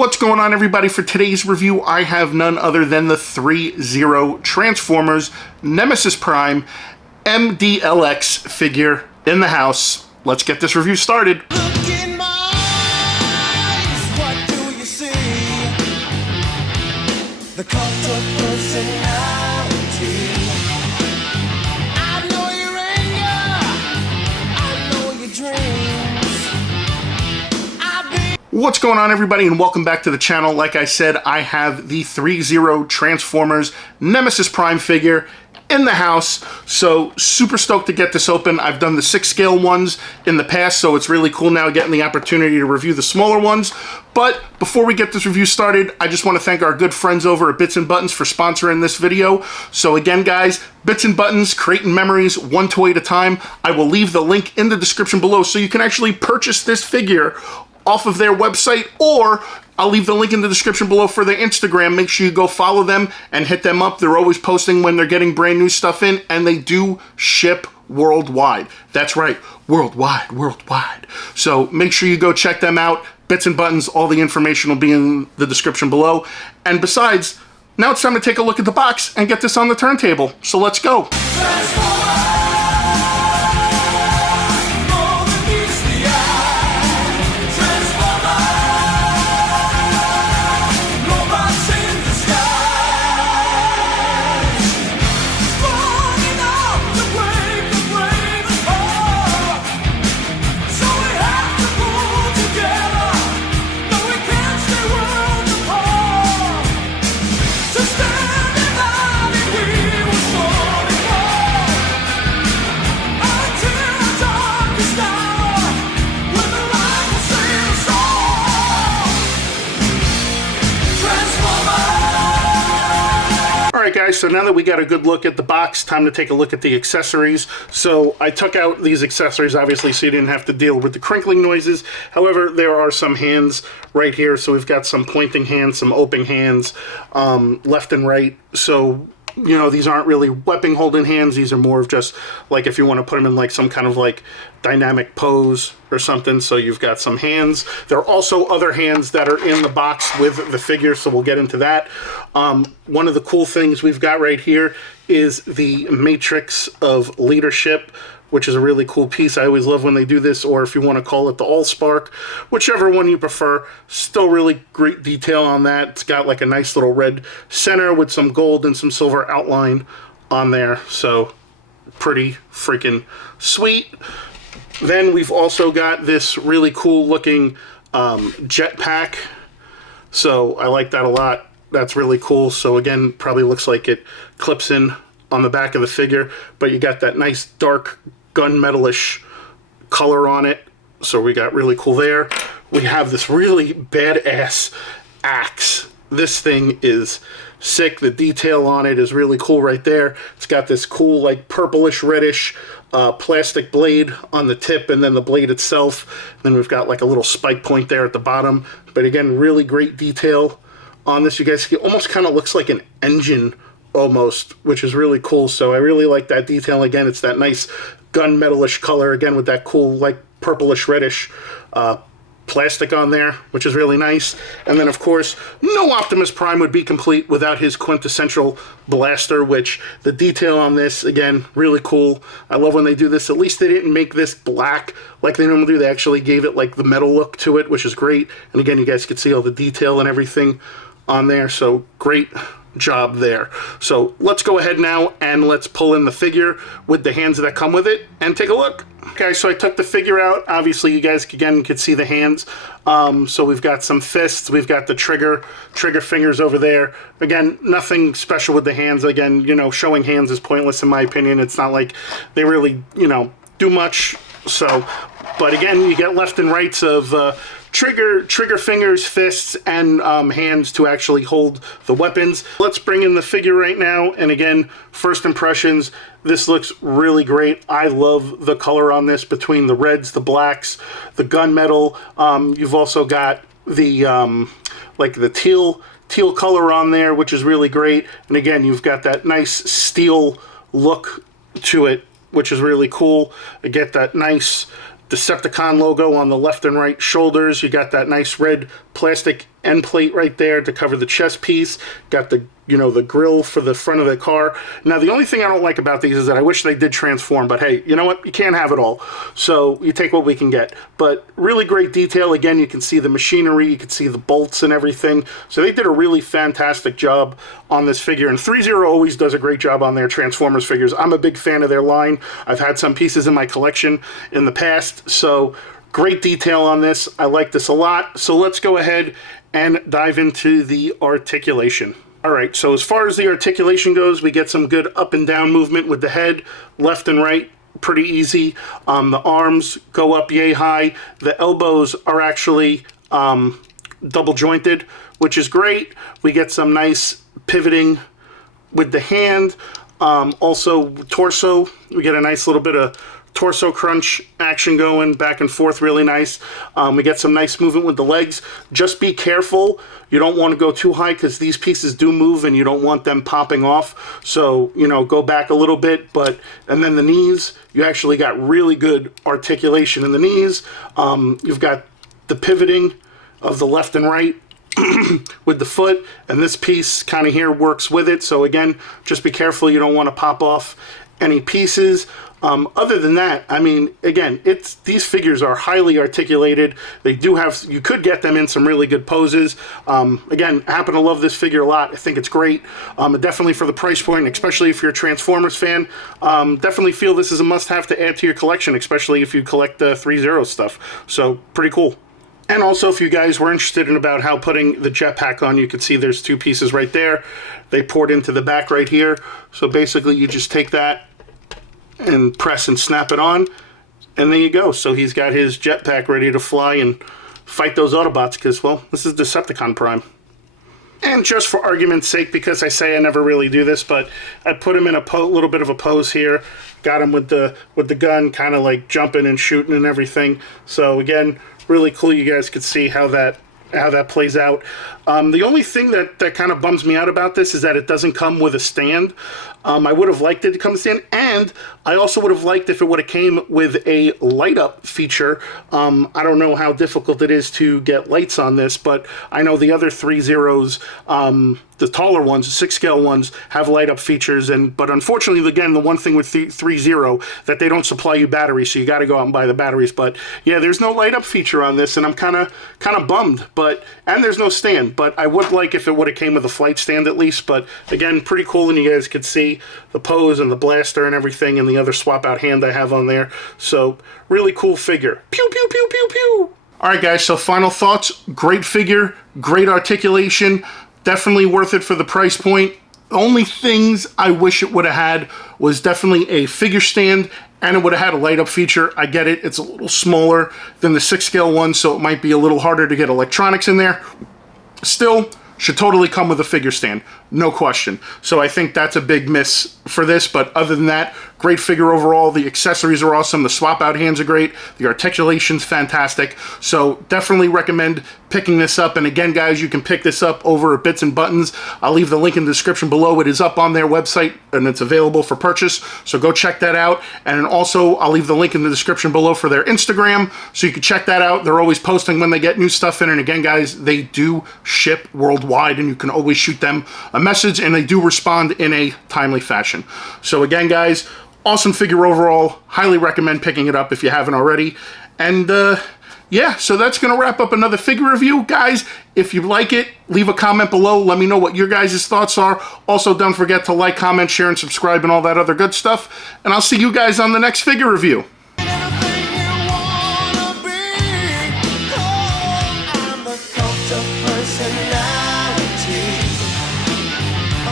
What's going on, everybody? For today's review, I have none other than the Threezero Transformers Nemesis Prime MDLX figure in the house. Let's get this review started. Look in my eyes, what do you see? The cult of personality. I know your anger, I know your dreams. What's going on, everybody, and welcome back to the channel. Like I said, I have the Threezero Transformers Nemesis Prime figure in the house, so super stoked to get this open. I've done the 6-scale ones in the past, so it's really cool now getting the opportunity to review the smaller ones. But before we get this review started, I just want to thank our good friends over at Bitz and Buttons for sponsoring this video. So again, guys, Bitz and Buttons, creating memories one toy at a time. I will leave the link in the description below so you can actually purchase this figure off of their website, or I'll leave the link in the description below for their Instagram. Make sure you go follow them and hit them up. They're always posting when they're getting brand new stuff in, and they do ship worldwide. That's right, worldwide. So make sure you go check them out. Bitz and Buttons, all the information will be in the description below. And besides, now it's time to take a look at the box and get this on the turntable. So let's go. Alright guys, so now that we got a good look at the box, time to take a look at the accessories. So I took out these accessories, obviously, so you didn't have to deal with the crinkling noises. However, there are some hands right here. So we've got some pointing hands, some open hands, left and right. So, you know, these aren't really weapon holding hands. These are more of just like if you want to put them in like some kind of like dynamic pose or something. So you've got some hands. There are also other hands that are in the box with the figure, so we'll get into that. One of the cool things we've got right here is the Matrix of Leadership, which is a really cool piece. I always love when they do this, or if you want to call it the Allspark, whichever one you prefer. Still really great detail on that. It's got like a nice little red center with some gold and some silver outline on there, so pretty freaking sweet. Then we've also got this really cool looking jetpack, so I like that a lot. That's really cool. So again, probably looks like it clips in on the back of the figure, but you got that nice dark gunmetalish color on it, so we got really cool there. We have this really badass axe. This thing is sick. The detail on it is really cool right there. It's got this cool like purplish reddish plastic blade on the tip, and then the blade itself. Then we've got like a little spike point there at the bottom, but again, really great detail on this. You guys see, it almost kind of looks like an engine almost, which is really cool. So I really like that detail. Again, it's that nice gunmetalish color, again with that cool like purplish reddish plastic on there, which is really nice. And then of course, no Optimus Prime would be complete without his quintessential blaster, which the detail on this, again, really cool. I love when they do this. At least they didn't make this black like they normally do. They actually gave it like the metal look to it, which is great. And again, you guys can see all the detail and everything on there, so great job there. So let's go ahead now and let's pull in the figure with the hands that come with it and take a look. Okay, so I took the figure out. Obviously, you guys again could see the hands. So we've got some fists. We've got the trigger fingers over there. Again, nothing special with the hands. Again, you know, showing hands is pointless in my opinion. It's not like they really, you know, do much. So, but again, you get left and rights of trigger fingers, fists, and hands to actually hold the weapons. Let's bring in the figure right now, and again, first impressions, this looks really great. I love the color on this between the reds, the blacks, the gunmetal. You've also got the like the teal color on there, which is really great. And again, you've got that nice steel look to it, which is really cool. You get that nice Decepticon logo on the left and right shoulders. You got that nice red plastic end plate right there to cover the chest piece. Got the, you know, the grill for the front of the car. Now, the only thing I don't like about these is that I wish they did transform, but hey, you know what? You can't have it all. So you take what we can get. But really great detail. Again, you can see the machinery, you can see the bolts and everything. So they did a really fantastic job on this figure. And Threezero always does a great job on their Transformers figures. I'm a big fan of their line. I've had some pieces in my collection in the past. So great detail on this. I like this a lot. So let's go ahead and dive into the articulation. All right, so as far as the articulation goes, we get some good up and down movement with the head, left and right, pretty easy. The arms go up yay high. The elbows are actually double jointed, which is great. We get some nice pivoting with the hand. Also torso, we get a nice little bit of torso crunch action going back and forth, really nice. We get some nice movement with the legs. Just be careful. You don't want to go too high because these pieces do move and you don't want them popping off. So, you know, go back a little bit. And then the knees, you actually got really good articulation in the knees. You've got the pivoting of the left and right with the foot, and this piece kind of here works with it. So again, just be careful. You don't want to pop off any pieces. Other than that, I mean, again, these figures are highly articulated. They do have, you could get them in some really good poses. Again, I happen to love this figure a lot. I think it's great. Definitely for the price point, especially if you're a Transformers fan, definitely feel this is a must-have to add to your collection, especially if you collect the Threezero stuff. So, pretty cool. And also, if you guys were interested in about how putting the jetpack on, you can see there's two pieces right there. They poured into the back right here. So basically, you just take that and press and snap it on, and there you go. So he's got his jetpack ready to fly and fight those Autobots because, well, this is Decepticon Prime. And just for argument's sake, because I say I never really do this, but I put him in a little bit of a pose here. Got him with the gun, kind of like jumping and shooting and everything. So again, really cool. You guys could see how that plays out. The only thing that kind of bums me out about this is that it doesn't come with a stand. I would have liked it to come with a stand, and I also would have liked if it would have came with a light up feature. I don't know how difficult it is to get lights on this, but I know the other Threezeros, the taller ones, the 6-scale ones, have light up features, but unfortunately, again, the one thing with Threezero, that they don't supply you batteries, so you got to go out and buy the batteries. But yeah, there's no light up feature on this, and I'm kind of bummed. And there's no stand, but I would like if it would have came with a flight stand at least. But again, pretty cool, and you guys could see the pose and the blaster and everything, and the other swap out hand I have on there. So really cool figure. Pew pew pew pew pew. All right, guys. So final thoughts. Great figure, great articulation. Definitely worth it for the price point. The only things I wish it would have had was definitely a figure stand, and it would have had a light up feature. I get it. It's a little smaller than the 6-scale one, so it might be a little harder to get electronics in there. Still, should totally come with a figure stand, no question. So I think that's a big miss for this, but other than that, great figure overall. The accessories are awesome. The swap out hands are great. The articulation's fantastic. So definitely recommend picking this up. And again, guys, you can pick this up over at Bitz and Buttons. I'll leave the link in the description below. It is up on their website and it's available for purchase. So go check that out. And also, I'll leave the link in the description below for their Instagram, so you can check that out. They're always posting when they get new stuff in. And again, guys, they do ship worldwide, and you can always shoot them a message, and they do respond in a timely fashion. So again, guys, awesome figure overall. Highly recommend picking it up if you haven't already. And yeah, so that's going to wrap up another figure review. Guys, if you like it, leave a comment below. Let me know what your guys' thoughts are. Also, don't forget to like, comment, share, and subscribe, and all that other good stuff. And I'll see you guys on the next figure review. Everything you wanna be. Oh, I'm the cult of personality.